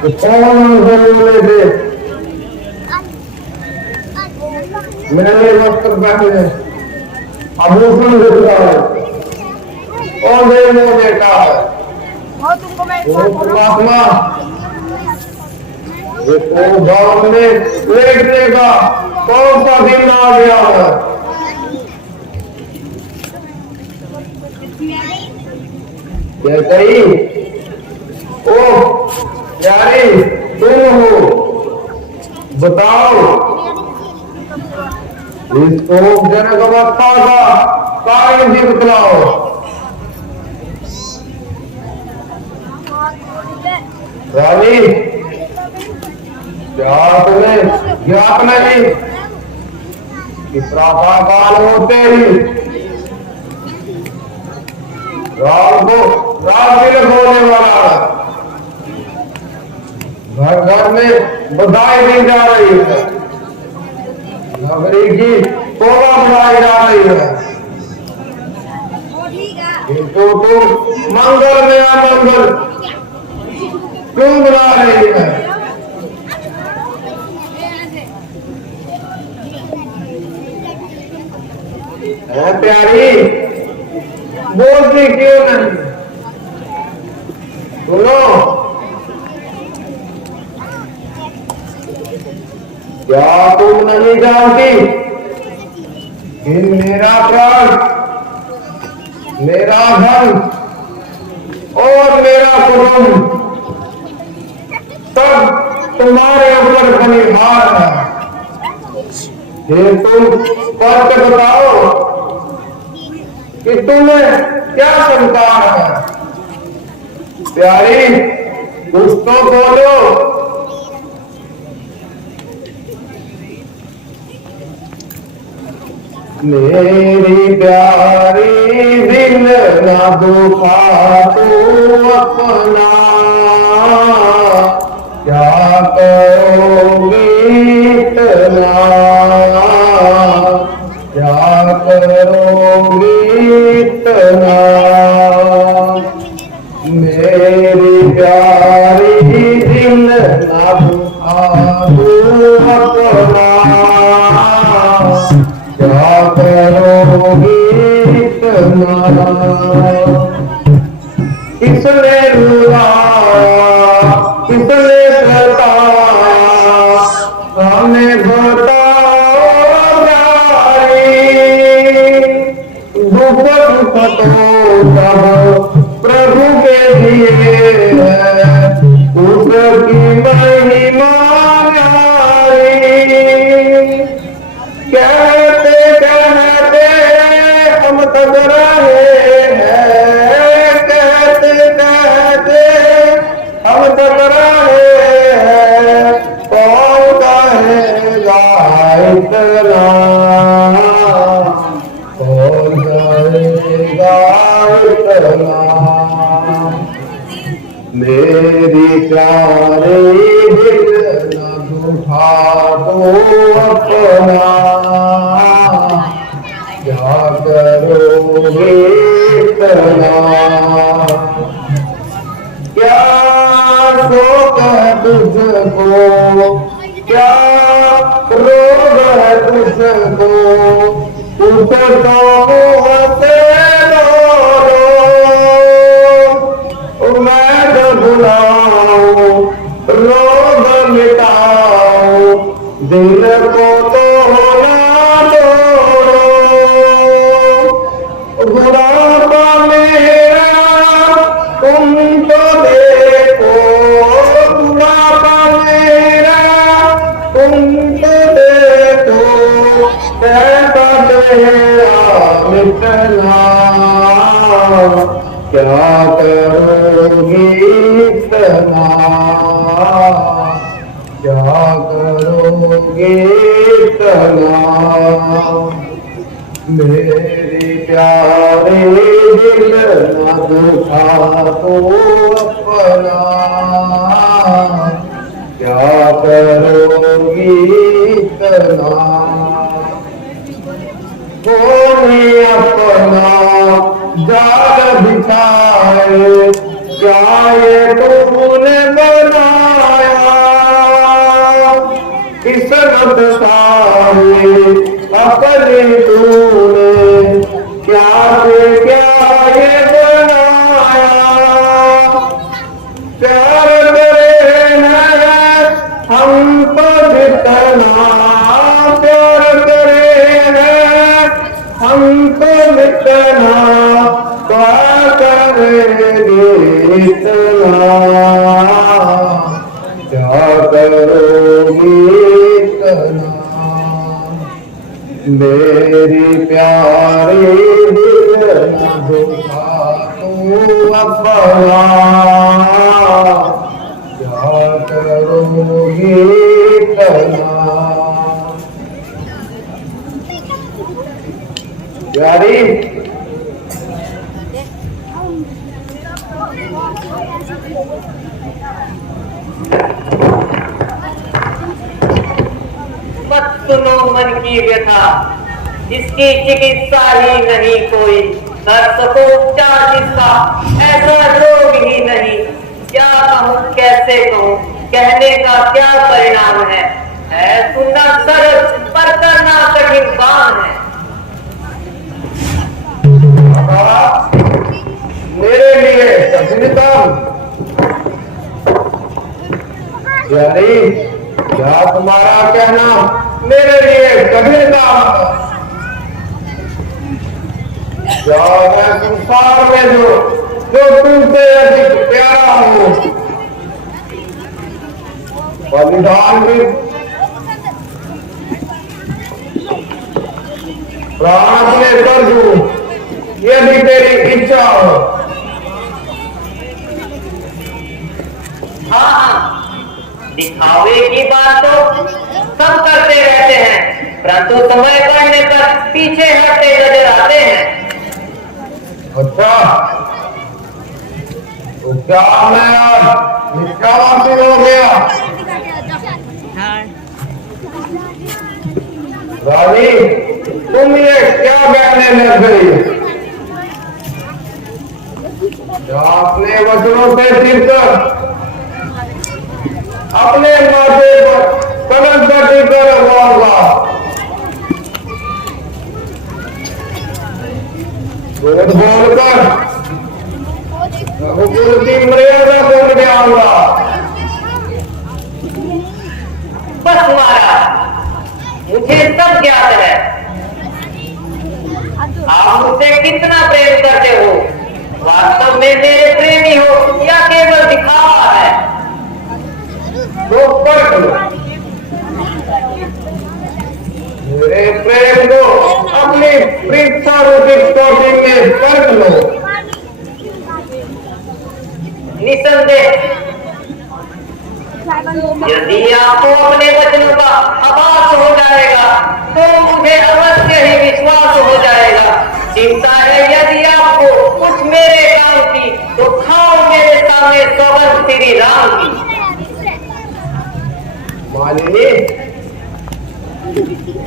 तो कौन बोले थे मेरे वक्त पहले आभूषण दिखता है और देने देता है वो परमात्मा वो गांव में लेटने का कौन सा दिन आ गया है। क्या कही ओ यारी तुम हो बताओ इसको जनक अवस्था का कार्य भी बतलाओ। रानी क्या तुम्हें ज्ञात नहीं कि प्रातः काल होते ही रात तिलक होने वाला घर घर में बधाई दी जा रही है, नगरी की शोभा बढ़ाई जा रही है, किंतु तुम मंगल में अमंगल क्यों बुला रही है। प्यारी बोलती क्यों नहीं, सुनो क्या तुम नहीं जानती कि मेरा प्राण मेरा धन और मेरा कुटुंब सब तुम्हारे ऊपर बलिहार है। ये तुम स्पष्ट बताओ कि तुम्हें क्या संतान है। प्यारी कुछ तो बोलो। मेरी प्यारी दिल ना दुखा तू अपना, क्या करोगी इतना, क्या करोगी इतना। मेरी प्यारी दिल ना दुखा तू अपना, क्या करोगी इतना। किसने रुलाया किसने सताया हमें बताओ जारी। दुख दुख तो सब प्रभु के दिए है, उसकी महिमा न्यारी। कहते कहते हम थक रहे हैं, कहते कहते हम थक रहे हैं, कौन कहेगा इतना, कौन कहेगा इतना। मेरी प्यारी दिल न दुखा दो अपना, क्या करोगे इतना। क्या शोक है तुझको, क्या रोग है तुझको, उसको हंसे मैं जब बुलाऊं रोग मिटाओ, दिल को तो होना दो। बुढ़ापा मेरा तुम तो देखो, बुढ़ापा मेरा तुम तो देखो, कैसा तेरा मिटना, क्या करोगी इतना, क्या करोगी इतना। मेरी प्यारी दिल न दुखा तो अपना, क्या करोगी इतना। अपना जाल बिछाए, क्या ये तूने बनाया किस्मत सारी अपनी तूने, क्या से क्या ये बनाया। प्यार करे है हमको जितना, प्यार करे है हमको जितना, क्या करेंगे इतना, क्या करोगी इतना। मेरी प्यारी दिल न दुखा तू अपना, क्या करोगी इतना। प्यारी मत सुनो मन की व्यथा, जिसकी चिकित्सा ही नहीं कोई, कर सको उपचार जिसका ऐसा रोग ही नहीं। क्या कहूँ कैसे कहूँ, कहने का क्या परिणाम है सुनना सरल पर करना कठिन काम है। मेरे लिए कठिन काम, यानी क्या तुम्हारा कहना मेरे लिए कठिन काम। क्या मैं संसार में जो तुमसे अधिक प्यारा हूँ, बलिदान भी प्राण अपने कर दूं, यदि तेरी इच्छा हो। हाँ, दिखावे की बात तो सब करते रहते हैं, परंतु समय बढ़ने पर पीछे हटते नजर आते हैं। अच्छा, तो क्या मैं आज मिथ्यावादी हो गया? रानी, तुम ये क्या कहने लग गई? क्या अपने वचनों से चिरकर अपने माथे पर कलंक कर होगा? झूठ बोलकर रघुकुल की मर्यादा को मिटाऊंगा। बस महाराज, मुझे सब ज्ञात है आप मुझसे कितना प्रेम करते हो। वास्तव में मेरे प्रेमी हो या केवल दिखावा है? तो परख लो मेरे प्रेम को, अपनी परीक्षारूपी चोटी में परख लो। निसंदेह यदि आपको अपने वचनों का आभास हो जाएगा तो मुझे अवश्य ही विश्वास हो जाएगा। चिंता है यदि आपको कुछ मेरे काम की, तो खाओ मेरे सामने सवन श्री राम की। मानिनी,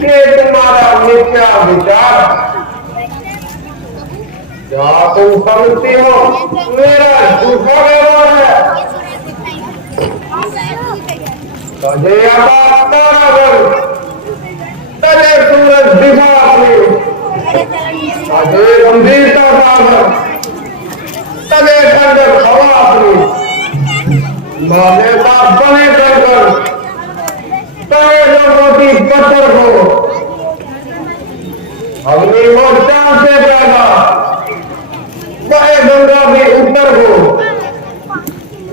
ये तुम्हारा मिथ्या विचार, क्या तुम समझती हो मेरा झूठा व्यवहार है? तजे आकाश तारागण, तजे सूरज दिशा से, तजे गंभीरता सागर, तजे ठंडक हवा से, मान्यता बने कर तजे रोटी पत्थर को, अग्नि मोर्चा से पैदा वह गंगा भी उत्तर को,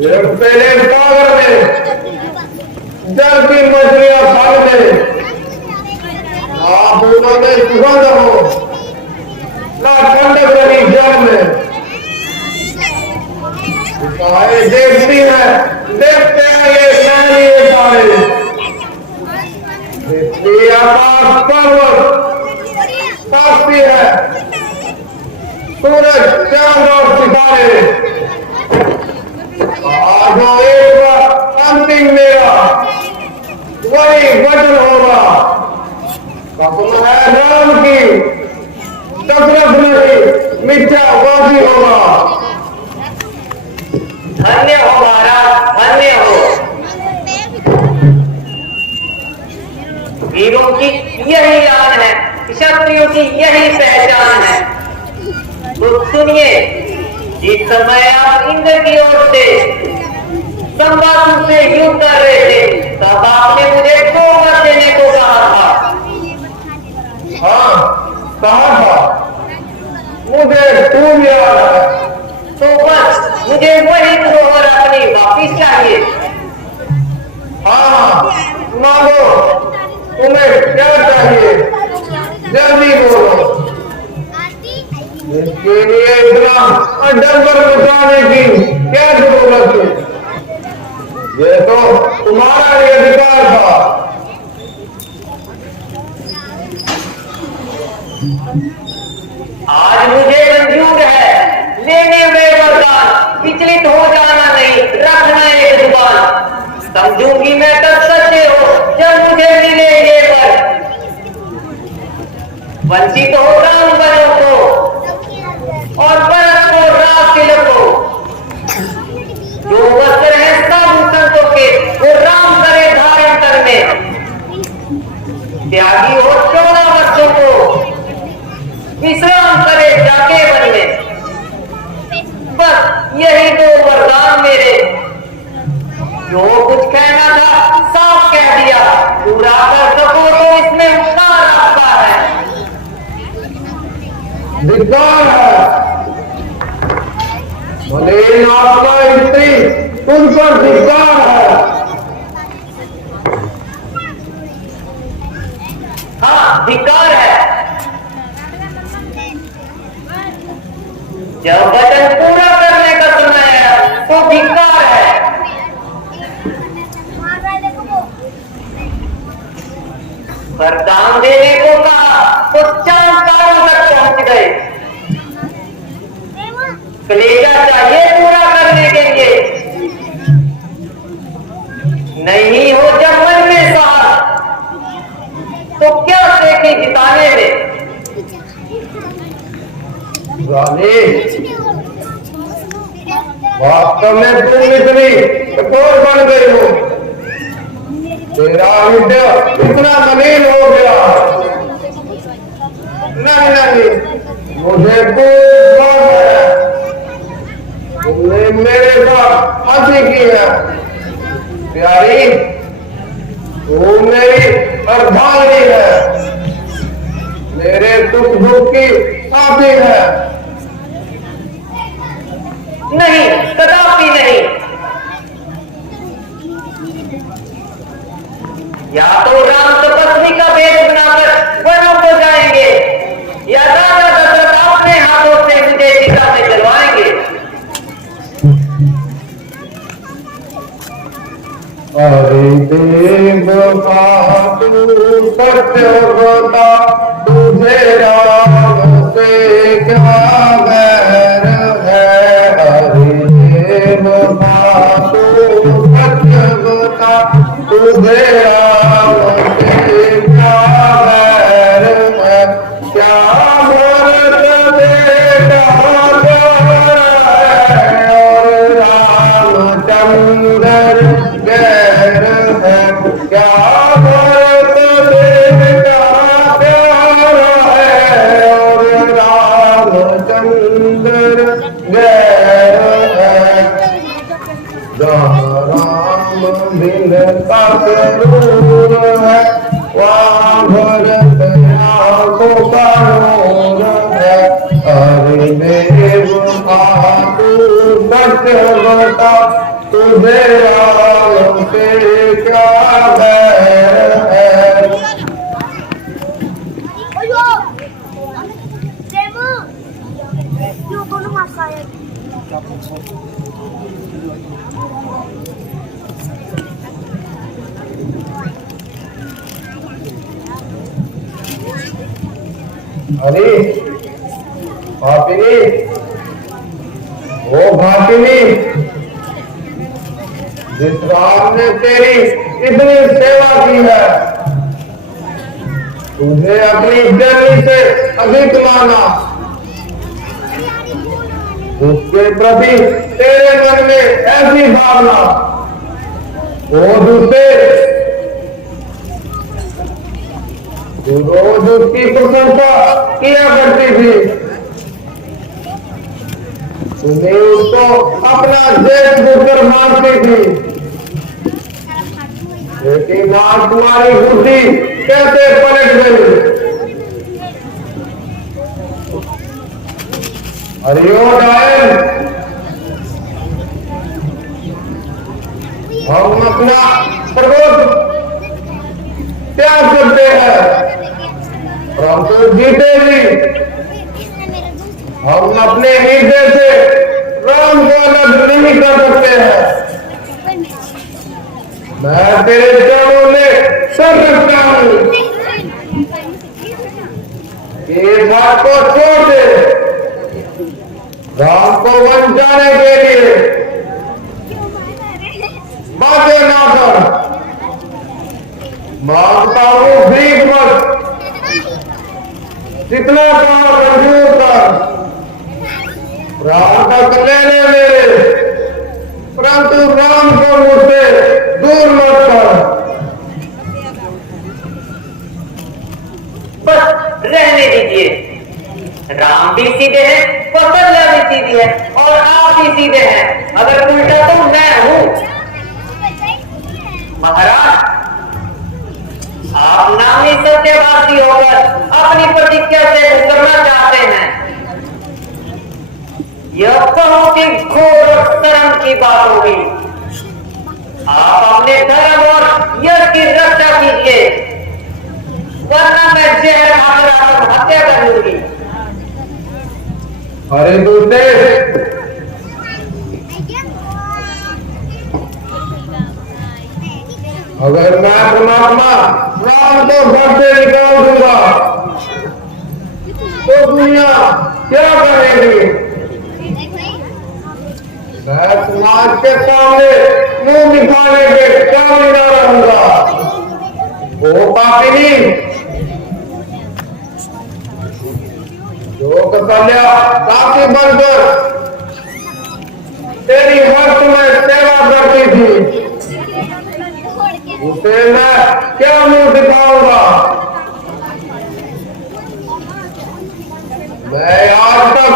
एक पहले सागर में जल की मछलियां सामने, ना फूलों में सुगंध हो, ना ठंडक रही जल में। देखती है, देखते हैं ये महली तारे, देखती आकाश पर्वत साक्षी है, सूरज चांद और सितारे। आज एक बार अंतिम मेरा वही वचन होगा, कसम है राम की, कसरत नहीं मिथ्यावादी होगा। धन्य हो महाराज, धन्य हो। वीरों की यही आन है, क्षत्रियों की यही पहचान है। तो सुनिए, जिस समय आप इंद्र की ओर से संवासु से युद्ध कर रहे थे, तब आपने मुझे 2 वर देने को कहा था। हाँ, कहा था, मुझे खूब याद है। तो बस मुझे वही धरोहर अपनी वापिस चाहिए। हाँ, मांगो, तुम्हें क्या चाहिए, जल्दी बोलो। इसके लिए इतना डंगर बचाने की क्या जरूरत है? ये तो तुम्हारा ही अधिकार था। आज मुझे मंजूर है, लेने में वरदान, विचलित हो जाना नहीं, रखना एक जुबान। समझूंगी मैं तब सच्चे हो जब मुझे मिले ये वर। वंचित हो राम बनों को और परत को राम तिलक को। जो वस्त्र है साधु संतों के, वो राम करे धारण करने। त्यागी हो 14 वर्षों को, विश्राम करे जाके वन में। बस यही 2 वरदान मेरे। जो कुछ कहना था साफ कह दिया, पूरा कर सको तो इसमें उतना रास्ता है। धिक्कार है, मलिन आत्मा स्त्री, तुम पर धिक्कार है। हाँ, धिक्कार है। जब वचन पूरा करने का समय है तो धिक्कार है। वरदान देने को कहा तो चांद तारों तक पहुंच गए। कलेजा चाहिए पूरा करने के लिए, नहीं हो जब मन में साहस तो क्या सेठी जिताने में। रानी, वास्तव में तुम इतनी कठोर बन गई हो। तेरा विद्या इतना मलिन हो गया। नहीं नहीं, मुझे खूब गौर है, तुमने मेरे साथ हंसी की है। प्यारी, तू मेरी अर्धांगिनी है, मेरे सुख दुख की साथी है। नहीं, कदापि नहीं। या तो राम तपस्वी का भेद बनाकर वनों को जाएंगे, या राजा दशरथ अपने हाथों से मुझे दिशा में चलवाएंगे। अरे देव तू सत्य होता, तुझे राम से क्या बैर है। अरे देव तू सत्य होता, तुझे राम से क्या बैर है। क्या भरत बेटा और रामचंद्र गैर है। क्या भरत बेटा प्यार है और रामचंद्र गैर है। जहाँ राम बिन का दूर है, वहाँ भरत आँखों का नूर है। अरे देव तू सत्य बता, तुझे राम से क्या बैर है। अरे भापिनी, ओ भापिनी, जिस राम ने तेरी इतनी सेवा की है, तुझे अपनी जननी से अधिक माना, उसके प्रति तेरे मन में ऐसी भावना, वो दूसरे तू रोज उसकी प्रशंसा किया करती थी, तुम्हें उसको अपना जेठ पुत्र मानती थी, लेकिन आज तुम्हारी बुद्धि कैसे पलट गई। हरिओ डायन, हम अपना सर्वोच्च त्याग करते हैं, परंतु जीते भी हम अपने हृदय से राम को अलग नहीं कर सकते हैं। मैं तेरे चरणों में सर रखता हूँ, ये बात को छोड़ दे, राम को वन जाने के लिए बातें ना कर, मांगता हूँ भीख मत, जितना कहो मंजूर कर, राम तक ले ले मेरे, परंतु राम को मुझसे दूर मत कर। बस रहने दीजिए, राम भी सीधे हैं, कौशल्या भी सीधी है और आप भी सीधे हैं, अगर उल्टा तो मैं हूं। महाराज, आप नामी सत्यवादी होकर अपनी प्रतिज्ञा से उतरना चाहते हैं, यह बहुत ही घोर और शर्म की बात होगी। आप अपने धर्म और यश की रक्षा कीजिए, वरना मैं जहर खाकर आत्महत्या कर लूंगी। अरे दूसरे, अगर मैं परमात्मा राम को घर से निकाल दूंगा तो दुनिया क्या करेगी। मैं समाज के सामने मुंह दिखाने के काबिल न रहूंगा। वो पापिनी जो कौशल्या काफी बनकर तेरी हर समय सेवा करती थी, उसे मैं क्या मुंह दिखाऊंगा। मैं आज तक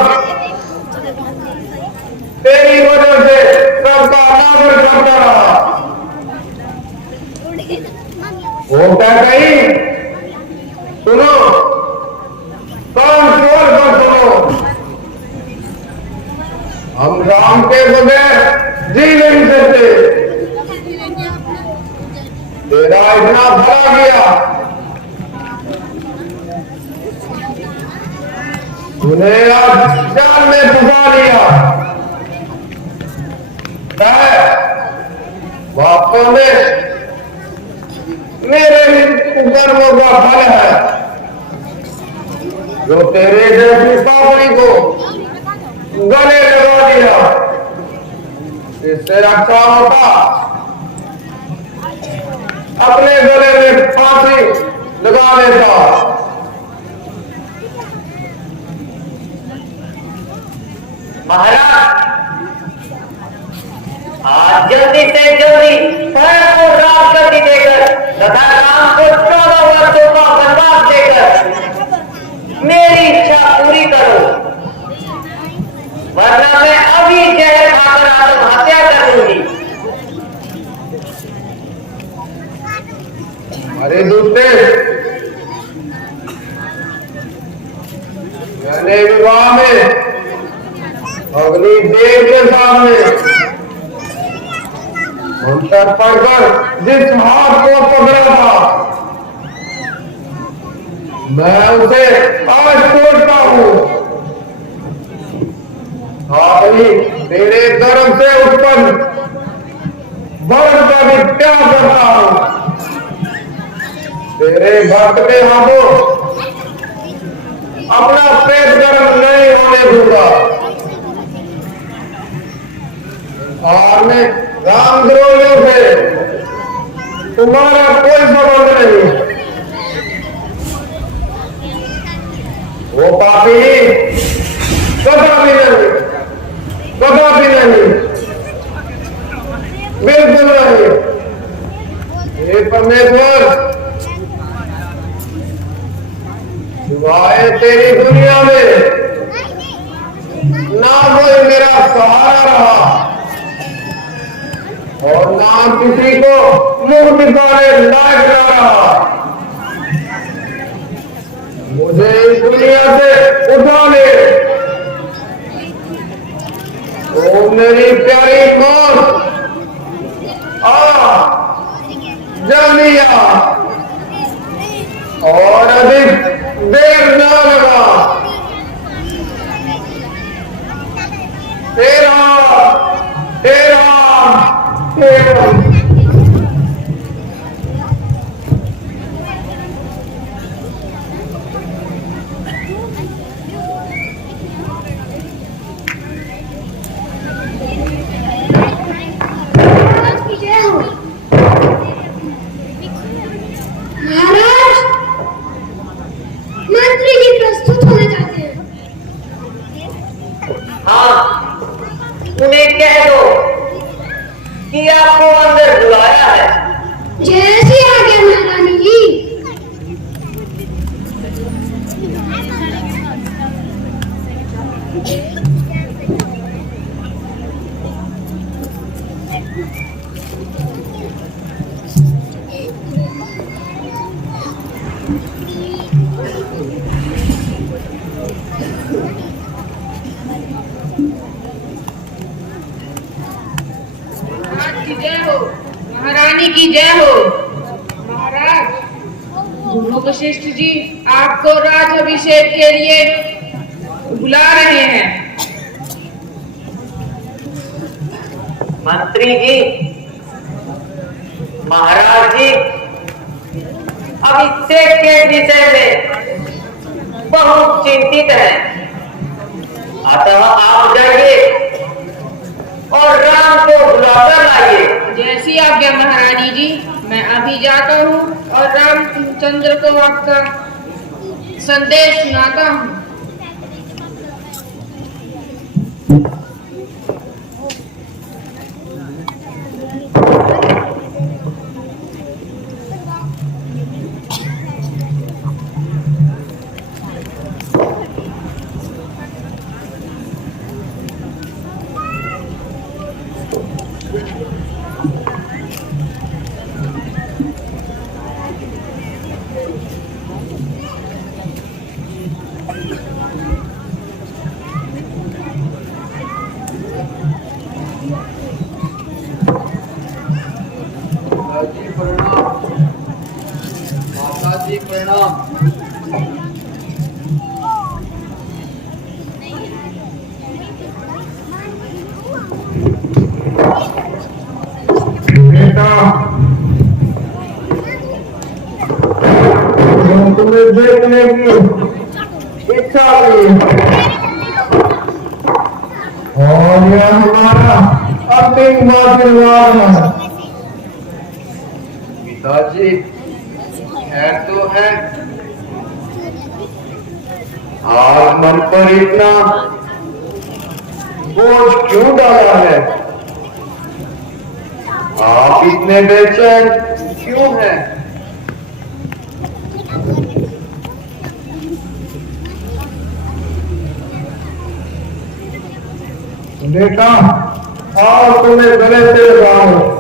तेरी वजह से सबका अनादर करता रहा। वो क्या कही, सुनो, कान खोल कर सुनो, हम राम के बगैर जी नहीं सकते। तेरा इतना भला किया, तूने आज जान में फंसा लिया, वास्तव में मेरे कर्मों का फल है, जो तेरे जैसी पापड़ी को गले लगा दिया। इससे अच्छा होता अपने गले में फांसी लगा लेता। महाराज, आज जल्दी से जल्दी स्वयं को राम गति देकर तथा राम को 14 वर्षों का वनवास देकर मेरी इच्छा पूरी करो, वरना मैं अभी जहर खाकर आत्महत्या कर लूंगी। अरे दूसरे, मैंने विवाह में अग्नि देव के सामने मंत्र पढ़कर जिस हाथ को पकड़ा था, मैं उसे आज तोड़ता हूँ। साथ ही तेरे धर्म से उत्पन्न भरत का भी त्याग करता हूँ। तेरे भक्त के हाथों अपना पेट गर्म नहीं होने दूंगा। और मैं रामद्रोहियों से तुम्हारा कोई संबंध नहीं। कदापि कदापि नहीं, कदापि नहीं, बिल्कुल नहीं। हे परमेश्वर, सिवाय तेरी दुनिया में ना कोई मेरा सहारा रहा और ना किसी को मुंह दिखाने लायक ना रहा। मुझे इस दुनिया से उठा ले, ओ मेरी प्यारी मौत, आ जल्दी आ और अधिक देर न लगा। तेरा तेरा तेरा महाराज, मंत्री जी प्रस्तुत होने जाते हैं। हाँ, उन्हें कह दो कि आपको अंदर बुलाया है। जैसी आज्ञा महारानी जी। जय हो, महारानी की जय हो। महाराज, गुरु वशिष्ठ जी आपको राज अभिषेक के लिए बुला रहे हैं। मंत्री जी, महाराज जी अभिषेक के विषय में बहुत चिंतित हैं। अतः आप जाइए और राम को बुलाकर लाइए। जैसी आज्ञा महारानी जी, मैं अभी जाता हूँ और रामचंद्र को आपका संदेश सुनाता हूँ। जी प्रणाम। बेटा, तुम्हें देखने की इच्छा हुई और यह हमारा अंतिम आशीर्वाद है। पिताजी, खैर तो है। आज मन पर इतना बोझ क्यों डाला है? आप इतने बेचैन क्यों हैं? बेटा, आओ तुम्हें गले से लगाओ।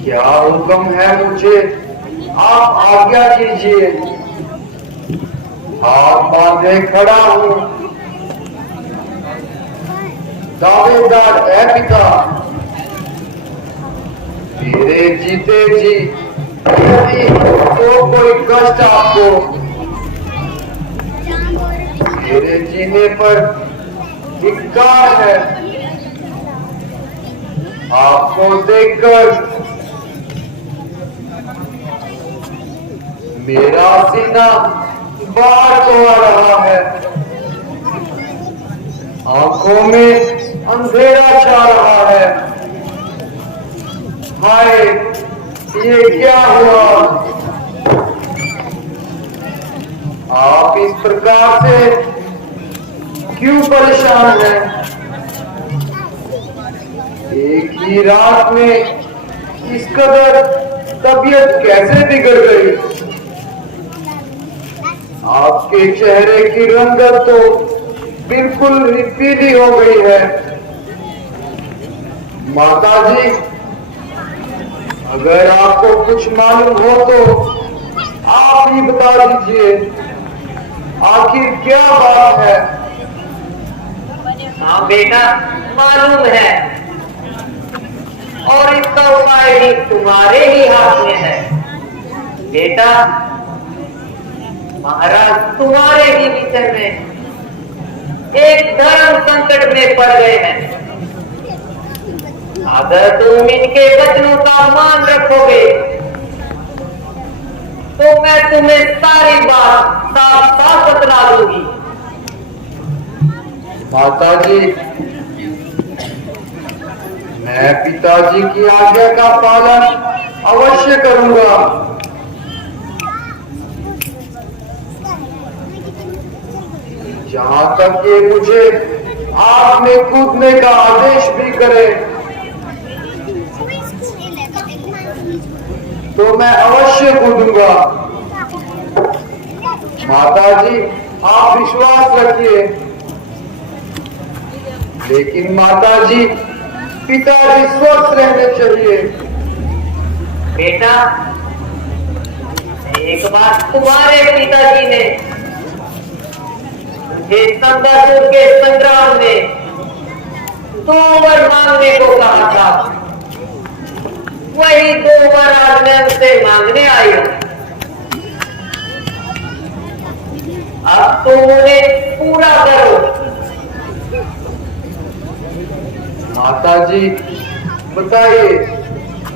क्या हुक्म है मुझे? आप आज्ञा कीजिए। हाथ बांधे खड़ा हूं। दावेदार है पिता। मेरे जीते जी यदि तो कोई कष्ट आपको, मेरे जीने पर धिक्कार है। आपको देखकर मेरा सीना बाहर को आ रहा है, आंखों में अंधेरा छा रहा है। हाय, ये क्या हुआ? आप इस प्रकार से क्यों परेशान हैं? एक ही रात में इस कदर तबीयत कैसे बिगड़ गई? आपके चेहरे की रंगत तो बिल्कुल ही पीली हो गई है। माता जी, अगर आपको कुछ मालूम हो तो आप ही बता दीजिए, आखिर क्या बात है? हाँ बेटा, मालूम है, और इसका उपाय भी तुम्हारे ही हाथ में है। बेटा, महाराज तुम्हारे ही विषय में एक धर्म संकट में पड़ गए हैं। अगर तुम इनके वचनों का मान रखोगे तो मैं तुम्हें सारी बात साफ साफ बतला दूंगी। माता जी, मैं पिताजी की आज्ञा का पालन अवश्य करूंगा। जहां तक ये मुझे आग में कूदने का आदेश भी करे तो मैं अवश्य कूदूंगा। माता जी, आप विश्वास रखिए। लेकिन माता जी, पिताजी स्वस्थ रहने चाहिए। बेटा, एक बार तुम्हारे पिताजी ने मुझे संबंध के संग्राम में 2 वर मांगने को कहा था। वही 2 वर आज मैं उनसे मांगने आई हूं। अब तुम उन्हें पूरा करो। माता जी, बताइए,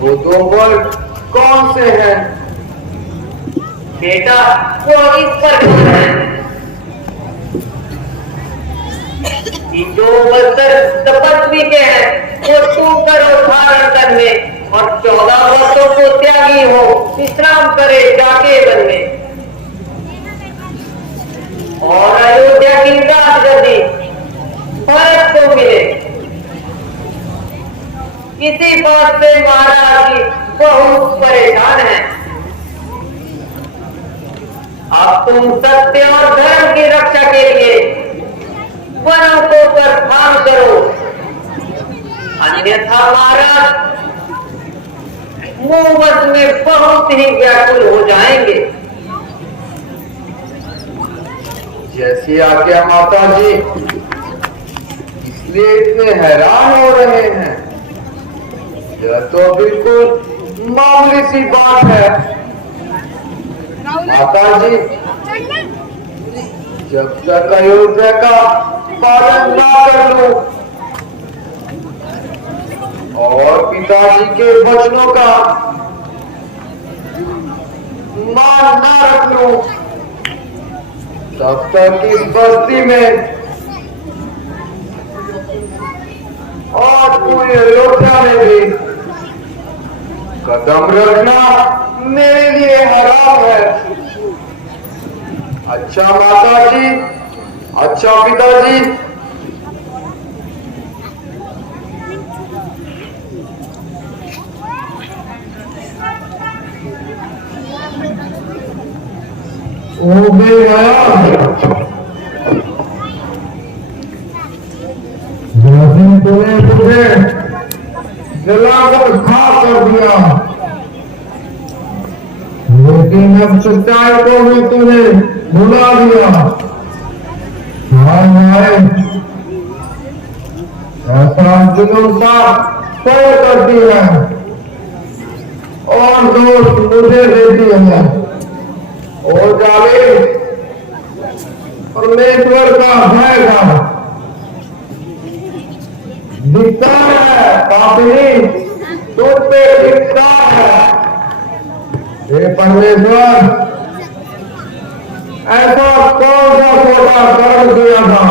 वो 2 वर कौन से हैं? बेटा, वो इस पर है कि जो बस्तर तपस्वी के हैं वो तुम करो धारण करने, और 14 वर्षों को त्यागी हो विश्राम करे जाके वन में, और अयोध्या की राजगद्दी भरत को मिले। किसी बात से महाराज जी बहुत परेशान है। अब तुम सत्य और धर्म की रक्षा के लिए वनों को प्रस्थान करो, अन्यथा महाराज मुंह में बहुत ही व्याकुल हो जाएंगे। जैसी आज्ञा माता जी। इसलिए इतने हैरान हो रहे हैं? यह तो बिल्कुल मामूली सी बात है। माता जी, जब तक अयोध्या का पालन ना कर लो और पिताजी के वचनों का मान ना रख लो, तब तक इस बस्ती में और पूरे अयोध्या में भी कदम रखना मेरे लिए हराम है। अच्छा माता जी, अच्छा पिताजी। ओ बेगया, तूने तुझे जलाकर खाक कर दिया, लेकिन अब सच्चाई को भी तूने भुला दिया। हाय हाय, अपना जुनून का फल करती है और दोस्त मुझे देती है। और जालिम परमेश्वर का भय का दिखता है, पापी तुझ पे दिखता है। हे परमेश्वर, ऐसा कौन सा छोटा कर्म किया था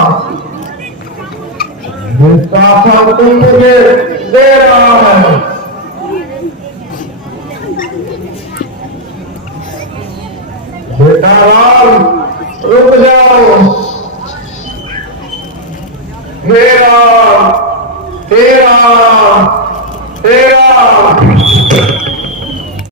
जिसका फल तुम मुझे दे रहा है? बेटा राम, रुक जाओ।